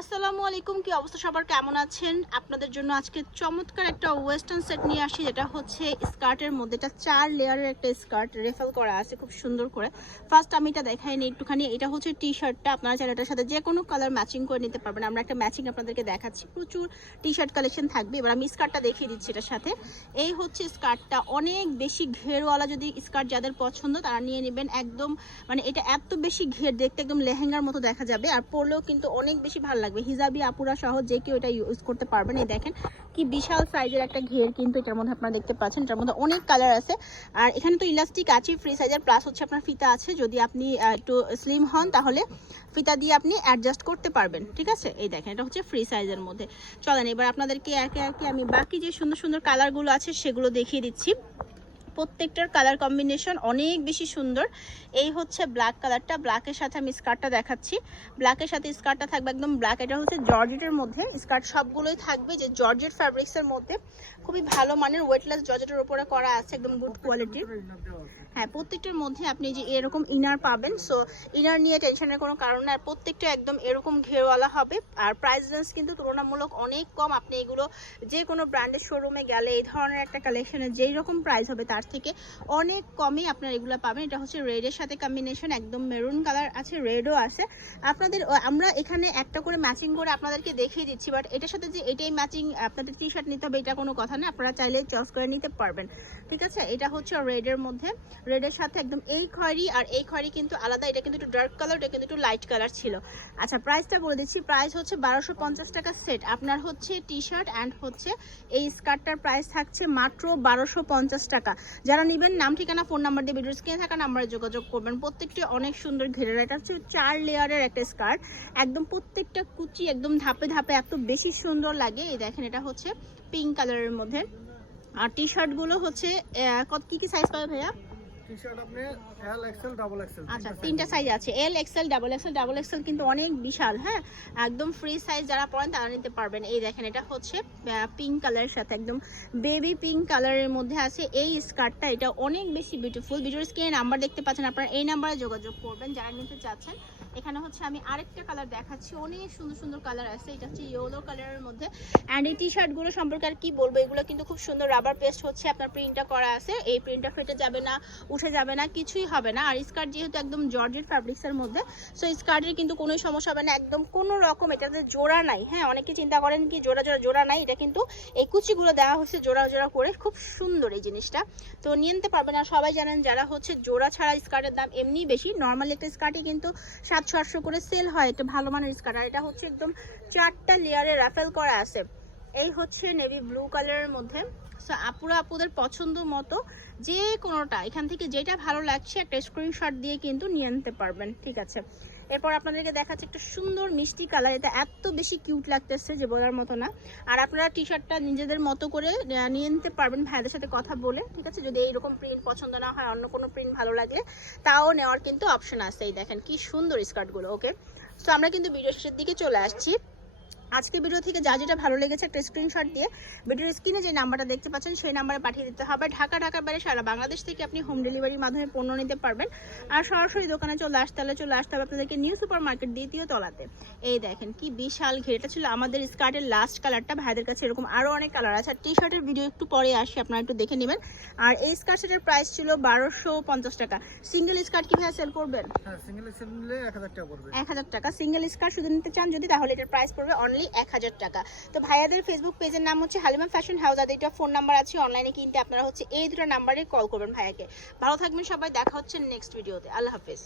আসসালামু আলাইকুম, কি অবস্থা? সবার কেমন আছেন? আপনাদের জন্য আজকে চমৎকার একটা ওয়েস্টার্ন সেট নিয়ে আসি যেটা হচ্ছে স্কার্টের মধ্যে। এটা চার লেয়ারের একটা স্কার্ট রেফেল করা আছে, খুব সুন্দর করে। ফার্স্ট আমি এটা দেখাই নিই একটুখানি। এটা হচ্ছে টি শার্টটা আপনারা চাইলে সাথে যে কোনো কালার ম্যাচিং করে নিতে পারবেন। আমরা একটা ম্যাচিং আপনাদেরকে দেখাচ্ছি। প্রচুর টি শার্ট কালেকশন থাকবে। এবার আমি স্কার্টটা দেখিয়ে দিচ্ছি এটার সাথে। এই হচ্ছে স্কার্টটা অনেক বেশি ঘেরওয়ালা যদি স্কার্ট যাদের পছন্দ, তারা নিয়ে নেবেন। একদম মানে এটা এত বেশি ঘের, দেখতে একদম লেহেঙ্গার মতো দেখা যাবে। আর পরলেও কিন্তু অনেক বেশি ভালো লাগবে। হিজাবি আপুরা সহ যে কেউ এটা ইউজ করতে পারবেন এই দেখেন কি বিশাল সাইজের একটা ঘের কিন্তু এটার মধ্যে আপনারা দেখতে পাচ্ছেন। এটার মধ্যে অনেক কালার আছে। আর এখানে তো ইলাস্টিক আছে ফ্রি সাইজের প্লাস হচ্ছে আপনার ফিতা আছে। যদি আপনি একটু স্লিম হন, তাহলে ফিতা দিয়ে আপনি অ্যাডজাস্ট করতে পারবেন। ঠিক আছে? এই দেখেন, এটা হচ্ছে ফ্রি সাইজের মধ্যে। চলেন, এবার আপনাদেরকে একে একে আমি বাকি যে সুন্দর সুন্দর কালারগুলো আছে, সেগুলো দেখিয়ে দিচ্ছি। প্রত্যেকটার কালার কম্বিনেশন অনেক বেশি সুন্দর। এই হচ্ছে ব্ল্যাক কালারটা ব্ল্যাকের সাথে আমি স্কার্টটা দেখাচ্ছি। ব্ল্যাকের সাথে স্কার্টটা থাকবে একদম ব্ল্যাক এটা হচ্ছে জর্জেটের মধ্যে। স্কার্ট সবগুলোই থাকবে যে জর্জেট ফ্যাব্রিক্সের মধ্যে। খুবই ভালো মানের ওয়েটলেস জর্জেটের উপরে করা আছে, একদম গুড কোয়ালিটির হ্যাঁ প্রত্যেকটার মধ্যে আপনি যে এরকম ইনার পাবেন সো ইনার নিয়ে টেনশনের কোনো কারণ আর প্রত্যেকটা একদম এরকম ঘেরওয়ালা হবে, আর প্রাইস রেঞ্জ কিন্তু তুলনামূলক অনেক কম। আপনি এগুলো যে কোনো ব্র্যান্ডের শোরুমে গেলে এই ধরনের একটা কালেকশনের যেই রকম প্রাইস হবে তার থেকে অনেক কমে আপনারা এগুলো পাবেন। এটা হচ্ছে রেডের সাথে কম্বিনেশন একদম মেরুন কালার আছে রেডও আছে। আপনাদের আমরা এখানে একটা করে ম্যাচিং করে আপনাদেরকে দেখিয়ে দিচ্ছি বাট এটার সাথে যে এটাই ম্যাচিং আপনাদের টি শার্ট নিতে হবে, এটা কোনো কথা না। আপনারা চাইলে চয়েস করে নিতে পারবেন। ঠিক আছে? এটা হচ্ছে রেডের মধ্যে। রেডের সাথে একদম এই খয়েরি, আর এই খয়েরি কিন্তু আলাদা। এটা কিন্তু একটু ডার্ক কালার এটা কিন্তু একটু লাইট কালার ছিল। আচ্ছা প্রাইসটা বলে দিচ্ছি। প্রাইস হচ্ছে বারোশো পঞ্চাশ টাকা সেট আপনার হচ্ছে টি শার্ট অ্যান্ড হচ্ছে এই স্কার্টটার প্রাইস থাকছে মাত্র বারোশো পঞ্চাশ টাকা। যারা নেবেন, নাম, ঠিকানা ফোন নাম্বার দিয়ে ভিডিও স্ক্রিনে থাকা নাম্বারে যোগাযোগ করবেন। প্রত্যেকটি অনেক সুন্দর ঘেরের এটা হচ্ছে চার লেয়ারের একটা স্কার্ট একদম প্রত্যেকটা কুচি একদম ধাপে ধাপে এত বেশি সুন্দর লাগে। এই দেখেন, এটা হচ্ছে পিঙ্ক কালারের মধ্যে। আর টি শার্টগুলো হচ্ছে কত কী কী সাইজ পাবে ভাইয়া? টি-শার্ট আপনি এল এক্সেল ডাবল এক্সেল আচ্ছা তিনটা সাইজ আছে। L double XL double XL কিন্তু অনেক বিশাল হ্যাঁ? একদম ফ্রি সাইজ যারা পড়েন তারা নিতে পারবেন। এই দেখেন এটা হচ্ছে পিঙ্ক কালারের সাথে একদম বেবি পিঙ্ক কালারের মধ্যে আছে। এই স্কার্টটা এটা অনেক বেশি বিউটিফুল ভিডিওর স্ক্রিনে নাম্বার দেখতে পাচ্ছেন আপনারা। এই নাম্বারে যোগাযোগ করবেন। যারা নিতে চাচ্ছেন এখানে হচ্ছে আমি আরেকটা কালার দেখাচ্ছি। অনেক সুন্দর সুন্দর কালার আছে। এটা হচ্ছে ইয়েলো কালারের মধ্যে। অ্যান্ড এই টি শার্টগুলো সম্পর্কে আর কি বলব? এগুলো কিন্তু খুব সুন্দর রাবার পেস্ট হচ্ছে। আপনার প্রিন্টটা করা আছে। এই প্রিন্টটা ফেটে যাবে না, উঠে যাবে না, কিছুই হবে না। আর স্কার্ট যেহেতু একদম জর্জেট ফ্যাব্রিক্সের মধ্যে সো স্কার্টের কিন্তু কোনো সমস্যা হবে না। একদম কোনো রকম এটাতে জোড়া নাই। হ্যাঁ অনেকে চিন্তা করেন কি জোড়া জোড়া জোড়া নাই। এটা কিন্তু এই কুচিগুলো দেওয়া হচ্ছে জোড়া জোড়া করে। খুব সুন্দর এই জিনিসটা। তো নিয়ে নিতে পারবেন। আর সবাই জানেন, যারা হচ্ছে জোড়া ছাড়া স্কার্টের দাম এমনি বেশি। নর্মালি একটা স্কার্টই কিন্তু সাতশো আটশো করে সেল হয়, এটা ভালো মানের স্কার্ট আর এটা হচ্ছে একদম চারটা লেয়ারে রাফেল করা আছে। এই হচ্ছে নেভি ব্লু কালারের মধ্যে। সো আপুরা, আপুদের পছন্দ মতো যে কোনোটা, এখান থেকে যেটা ভালো লাগছে, একটা স্ক্রিনশট দিয়ে কিন্তু নিয়ে নিতে পারবেন, ঠিক আছে? এরপর আপনাদেরকে দেখাচ্ছে একটা সুন্দর মিষ্টি কালার। এটা এত বেশি কিউট লাগতেছে যে বলার মতো না। আর আপনারা টি শার্টটা নিজেদের মতো করে নিয়ে নিতে পারবেন ভাইদের সাথে কথা বলে, ঠিক আছে? যদি এইরকম প্রিন্ট পছন্দ না হয়, অন্য কোনো প্রিন্ট ভালো লাগে তাও নেওয়ার কিন্তু অপশন আছে। এই দেখেন, কি সুন্দর স্কার্টগুলো ওকে তো আমরা কিন্তু ভিডিও শেষের দিকে চলে আসছি। আজকে ভিডিও থেকে যা যেটা ভালো লেগেছে একটা স্ক্রিনশট দিয়ে ভিডিওর স্ক্রিনে যে নাম্বারটা দেখতে পাচ্ছেন সেই নাম্বারে পাঠিয়ে দিতে হবে। ঢাকা ঢাকার বাইরে সারা বাংলাদেশ থেকে আপনি হোম ডেলিভারির মাধ্যমে পণ্য নিতে পারবেন। আর সরাসরি দোকানে চলে আসতে হলে চলে আসতে হবে আপনাদেরকে নিউ সুপার মার্কেট দ্বিতীয় তলাতে। এই দেখেন কি বিশাল ঘের। এটা ছিল আমাদের স্কার্টের লাস্ট কালারটা ভাইদের কাছে এরকম আরও অনেক কালার আছে। আর টি শার্টের ভিডিও একটু পরে আসি আপনারা একটু দেখে নেবেন। আর এই স্কার্ট সেটের প্রাইস ছিল বারোশো পঞ্চাশ টাকা। সিঙ্গেল স্কার্ট কি ভাইয়া সেল করবেন? হ্যাঁ এক হাজার টাকা সিঙ্গেল স্কার্ট শুধু নিতে চান যদি তাহলে এটার প্রাইস পড়বে অনলি এক হাজার টাকা। তো ভাইয়াদের ফেসবুক পেজের নাম হচ্ছে হালিমা ফ্যাশন হাউস আর এটা ফোন নাম্বার আছে অনলাইনে কিনতে আপনারা হচ্ছে এই দুটো নাম্বারে কল করবেন ভাইয়াকে। ভালো থাকবেন সবাই, দেখা হচ্ছে নেক্সট ভিডিওতে আল্লাহ হাফেজ।